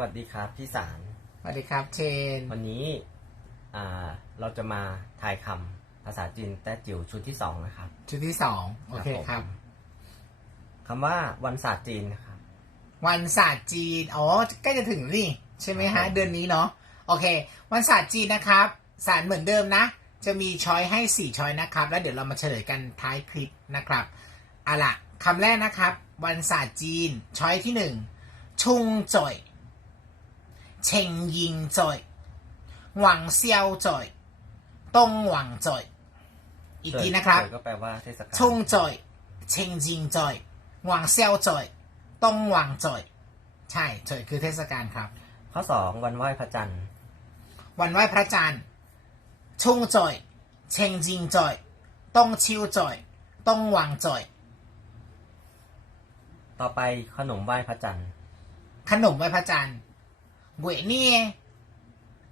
วัสดีครับพี่สารสวัสดีครับเชน วันนี้อ่าเราจะมาทายคำภาษาจีนแต้จิ๋วชุดที่สองนะครับ ชุดที่สองโอเคครับผมคำว่าวันศาสตร์จีนนะครับ วันศาสตร์จีน อ๋อใกล้จะถึงนี่ใช่ไหมครัฮะ บผม เดือนนี้เนาะโอเค วันศาสตร์จีนนะครับสารเหมือนเดิมนะ จะมีช้อยให้สี่ช้อยนะครับ แล้วเดี๋ยวเรามาเฉลยกันท้ายคลิปนะครับเอาล่ะคำแรกนะครับ วันศาสตร์จีนช้อยที่หนึ่งชุงจ่อย เชงยิงจ่อยหวังเซียวจ่อยตงหวังจ่อย อีกทีนะครับ เจิดก็แปลว่าเทศกาล 冲嘴、清จิงจอยหวังเซียวจอยต้งหวังจอย ใช่จอยคือเทศกาลครับ ข้อสองวันไหว้พระจันทร์ วันไหว้พระจันทร์ช่งจอยเชงจิงจอยต้งชิวจอยต้งหวังจอย ต่อไปขนมไหว้พระจันทร์ ขนมไหว้พระจันทร์ Quệ nia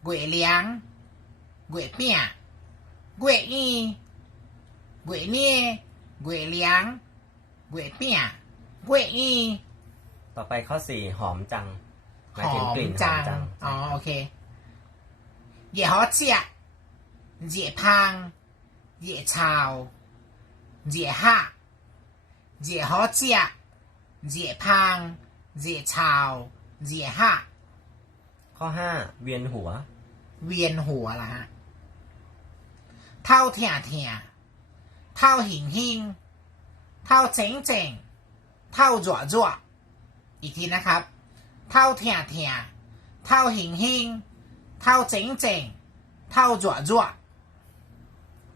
Quệ liáng Quệ pịa Quệ y Quệ nia Quệ liáng Quệ pịa Quệ y ต่อไปข้อสี่หอมจังหหมายถึงอกลิ่นมหอจัมงจังอ๋อโอเคเหย่ฮอเจียเหย่พังเหย่ชาวเหย่ฮะเหย่ฮอเจียเหย่พังเหย่ชาวเหย่ฮะ ข้อห้าเวียนหัว เวียนหัวละฮะ เท่าเทียเทียเท่าหิงหิงเท่าเจ๋งเจ๋งเท่าจั่วจั่วอีกทีนะครับ เท่าเทียเทียเท่าหิงหิงเท่าเจ๋งเจ๋งเท่าจั่วจั่ว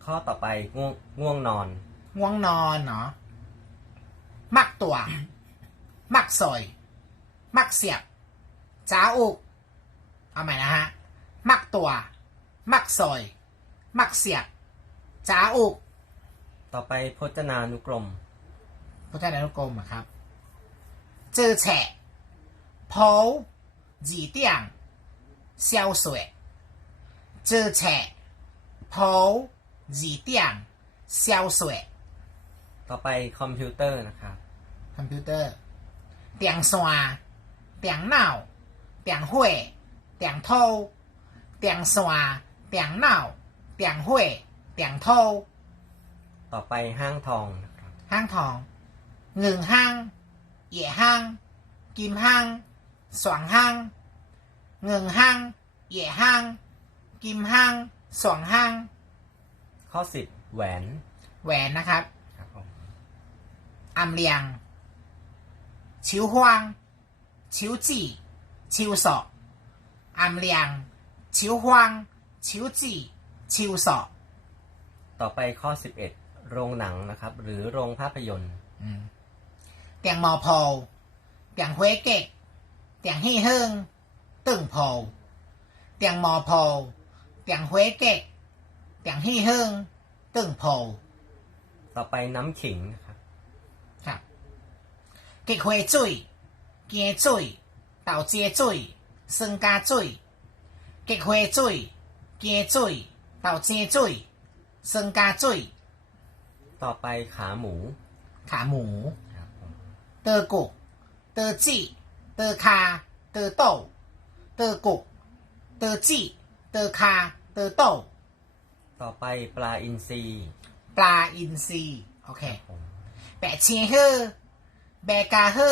ข้อต่อไปง่วงง่วงนอน ง่วงนอนเนาะมักตัว มักซอย มักเสียบจ้าอุก เอาใหม่นะฮะ มักตัว มักซอย มักเสียบจ้าอุก ต่อไปพจนานุกรม พจนานุกรมอะครับ เจอแฉะเผาจีเตียงเซียวสวยเจอแฉะเผาจีเตียงเซียวสวยต่อไปคอมพิวเตอร์นะครับ คอมพิวเตอร์เตียงสวาเตียงเน่าเตียงห้วย เตียงโทเตียงสวาเตียงเน่าเตียงห้วยเตียงโทต่อไปห้างทองนะครับห้างทองเงิงห้างเหย่ห้างกิมห้างสวางห้างเงิงห้างเหย่ห้าง กิมห้างสวางห้าง ข้อสิบแหวนแหวนนะครับครับผมอำเลียงชิวฮวางชิวจีชิวสอ อำเลียง ชิวฮวาง ชิวจี ชิวสอต่อไปข้อสิบเอ็ดโรงหนังนะครับ หรือโรงภาพยนตร์อืมเตียงมอพอลเตียงเฮเกกเตียงฮี่เฮิงตึ่งพอลเตียงมอพอลเตียงเฮเกกเตียงฮี่เฮิงตึ่งพอลต่อไปน้ำขิงนะครับครับเก็กเฮจุยเกียจุยเต่าเจียจุย ซึ่งกาจุยเก็กเฮจุยเกียจุยเต่าเจียจุยซึ่งกาจุยต่อไปขาหมู ขาหมู ครับผมเตอกุก เตอจีเตอคา เตอโตเตอกุก เตอจีเตอคา เตอโตต่อไปปลาอินทรีปลาอินทรีโอเค ผมแปะเชียเฮอแบกาเฮอ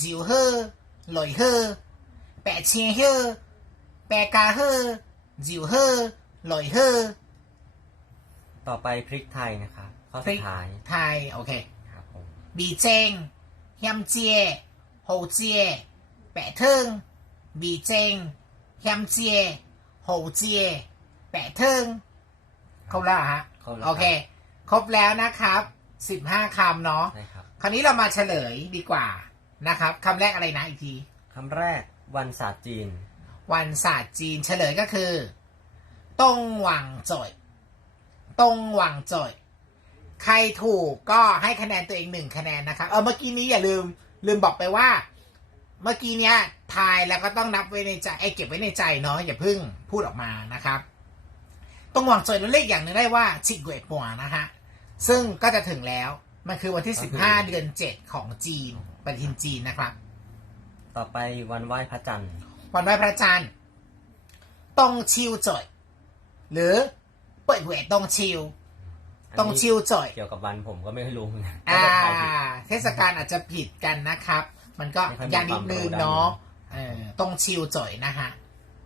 จิวเฮอลอยเฮอ แปะเชียเฮอแบกาเฮอจิวเฮอลอยเฮอต่อไปพริกไทยนะครับข้อพริสุดกท้ายไทย โอเคครับผมบีเจงเฮียมเจียโฮเจียแปะเทิงบีเจงเฮียมเจียโฮเจียแปะเทิงครบแล้วเหรอฮะครบแล้วโอเค ครบแล้วนะครับสิบห้าคำเนาะใช่ครับคราวนี้เรามาเฉลยดีกว่านะครับคำแรกอะไรนะอีกทีคำแรก วันศาสตร์จีน วันศาสตร์จีนเฉลยก็คือต้งหวังจ่อยต้งหวังจ่อยใครถูกก็ให้คะแนนตัวเองหนึ่งคะแนนนะครับ เออเมื่อกี้นี้อย่าลืมลืมบอกไปว่า เมื่อกี้เนี้ยทายแล้วก็ต้องนับไว้ในใจไอ้ยเก็บไว้ในใจเนาะอย่าเพิ่งพูดออกมานะครับต้งหวังจ่อยเราเรียกอย่างหนึงได้ว่าชิกเกวยปัวนะฮะซึ่งก็จะถึงแล้วมันคือวันที่ก็คือ15เดือน7ของจีนปฏิทินจีนนะครับ ต่อไปวันไหว้พระจันทร์ วันไหว้พระจันทร์ตงชิวจ่อย หรือเปิดเหวยตงชิวอันตงนี้ชิวจ่อย เกี่ยวกับวันผมก็ไม่รู้เหมือนกันอ่าก็จะทายผิดเทศกาลอาจจะผิดกันนะครับ มันก็ไม่ค่อยมียากนิดนึงความรู้ด้านนี้เนาะเออตรงชิวจ่อยนะฮะ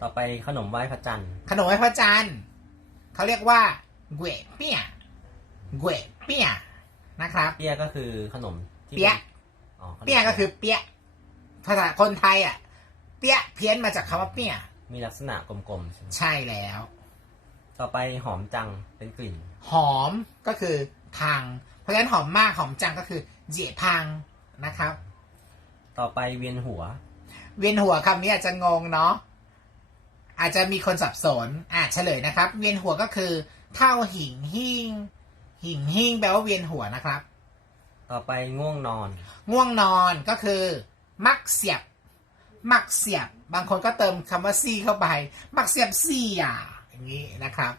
ต่อไปขนมไหว้พระจันทร์ ขนมไหว้พระจันทร์เขาเรียกว่าเกวยเปียเกวยเปียนะครับ เปียก็คือขนมที่เปี๊ยะอ๋อขนมเปียก็คือเปีย ภาษาคนไทยอะ เปียเพี้ยนมาจากคำว่าเปียมีลักษณะกลมๆใช่ไหมใช่แล้ว ต่อไปหอมจังเป็นกลิ่น หอมก็คือพัง เพราะฉะนั้นหอมมากหอมจังก็คือเจีพังนะครับ ต่อไปเวียนหัว เวียนหัวคำนี้อาจจะงงเนาะอาจจะมีคนสับสนอะเฉลยนะครับ เวียนหัวก็คือเท่าหิ่งหิ่งหิ่งหิ่งแปลว่าเวียนหัวนะครับ ต่อไปง่วงนอน ง่วงนอนก็คือ มักเสียบ มักเสียบ บางคนก็เติมคำว่าซี่เข้าไป มักเสียบซี่อะอย่างนี้นะครับ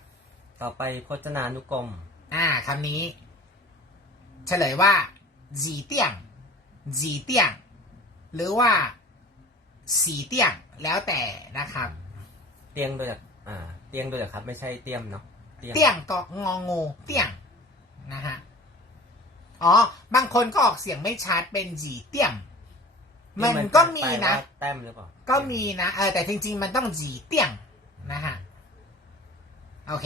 ต่อไปพจนานุกรม อ่าคำนี้ เฉลยว่าจีเตียงจีเตียงหรือว่าสีเตียงแล้วแต่นะครับ เตียงโดยจากอ่า เตียงโดยจากครับ ไม่ใช่เตียมเนาะเตียงก็งองูเตียงนะฮะอ๋อบางคนก็ออกเสียงไม่ชัดเป็นจีเตียง มันก็มีนะแปลว่าแต้มหรือเปล่า ก็มีนะ เออแต่จริง ๆ มันต้องจีเตียงนะฮะ โอเค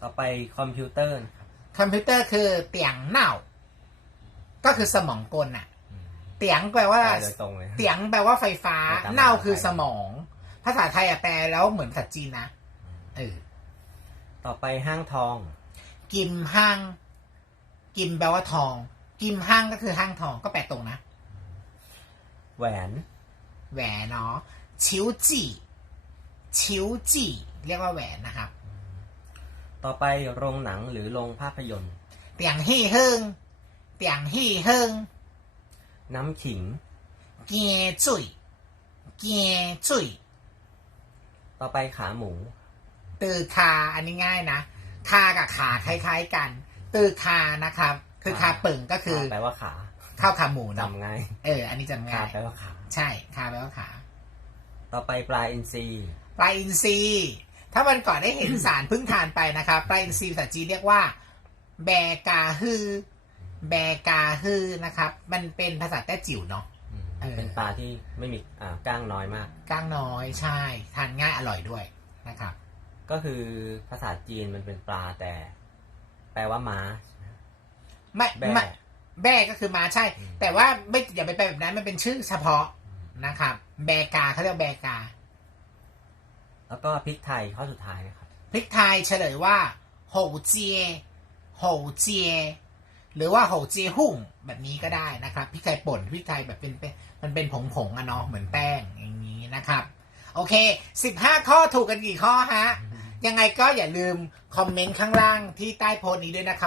ต่อไปคอมพิวเตอร์นะครับ คอมพิวเตอร์คือเตียงเน่า ก็คือสมองกลน่ะอืมเตียงแปลว่า แปลโดยตรงเลยเตียงแปลว่าไฟฟ้าไปตามเน่าภาษาคือไทย สมอง ภาษาไทยอะแปลแล้วเหมือนภาษาจีนนะ เออ ต่อไปห้างทอง กิมห้าง กิมแปลว่าทอง กิมห้างก็คือห้างทองก็แปลตรงนะ แหวนแหวนเนาะชิวจีชิวจีเรียกว่าแหวนนะครับ ต่อไปโรงหนังหรือโรงภาพยนตร์เตียงฮี่เฮิงเตียงฮี่เฮิงน้ำขิงเกียจุยเกียจุยต่อไปขาหมู ตือคาอันนี้ง่ายนะคากับขาคล้ายๆกัน ตือคานะครับ คือคาเปิ่งก็คือขาแปลว่าขา ข้าวขาหมูเนาะจำง่ายเออ อันนี้จำขาง่าย แปลว่าขา ใช่คาแปลว่าขา ต่อไปปลาอินทรีปลาอินทรีถ้าวันก่อนได้เห็น สารเพิ่งทานไปนะครับ ปลาอินทรีภาษาจีนเรียกว่า แบกาฮือ แบกาฮือนะครับ มันเป็นภาษาแต้จิ๋วเนาะ อืมเออ เป็นปลาที่ไม่มีอ่าก้างน้อยมาก ก้างน้อยใช่ ทานง่ายอร่อยด้วยนะครับ ก็คือภาษาจีนมันเป็นปลาแต่ แปลว่าม้า ไม่แบ่ไม่ แบก็คือม้าใช่อืมแต่ว่าไม่อย่าไปแปลแบบนั้นมันเป็นชื่อเฉพาะนะครับ แบกาเขาเรียกแบกาแล้วก็พริกไทยข้อสุดท้ายนะครับพริกไทยเฉลยว่าโหเจียโหเจียหรือว่าโหเจียหุ่งแบบนี้ก็ได้นะครับพริกไทยป่นพริกไทยแบบเป็นเป็นมันเป็นผงผงๆอะเนาะเหมือนแป้งอย่างนี้นะครับ โอเคสิบห้าข้อถูกกันกี่ข้อฮะยังไงก็อย่าลืมคอมเมนต์ข้างล่างที่ใต้โพสต์นี้ด้วยนะครับ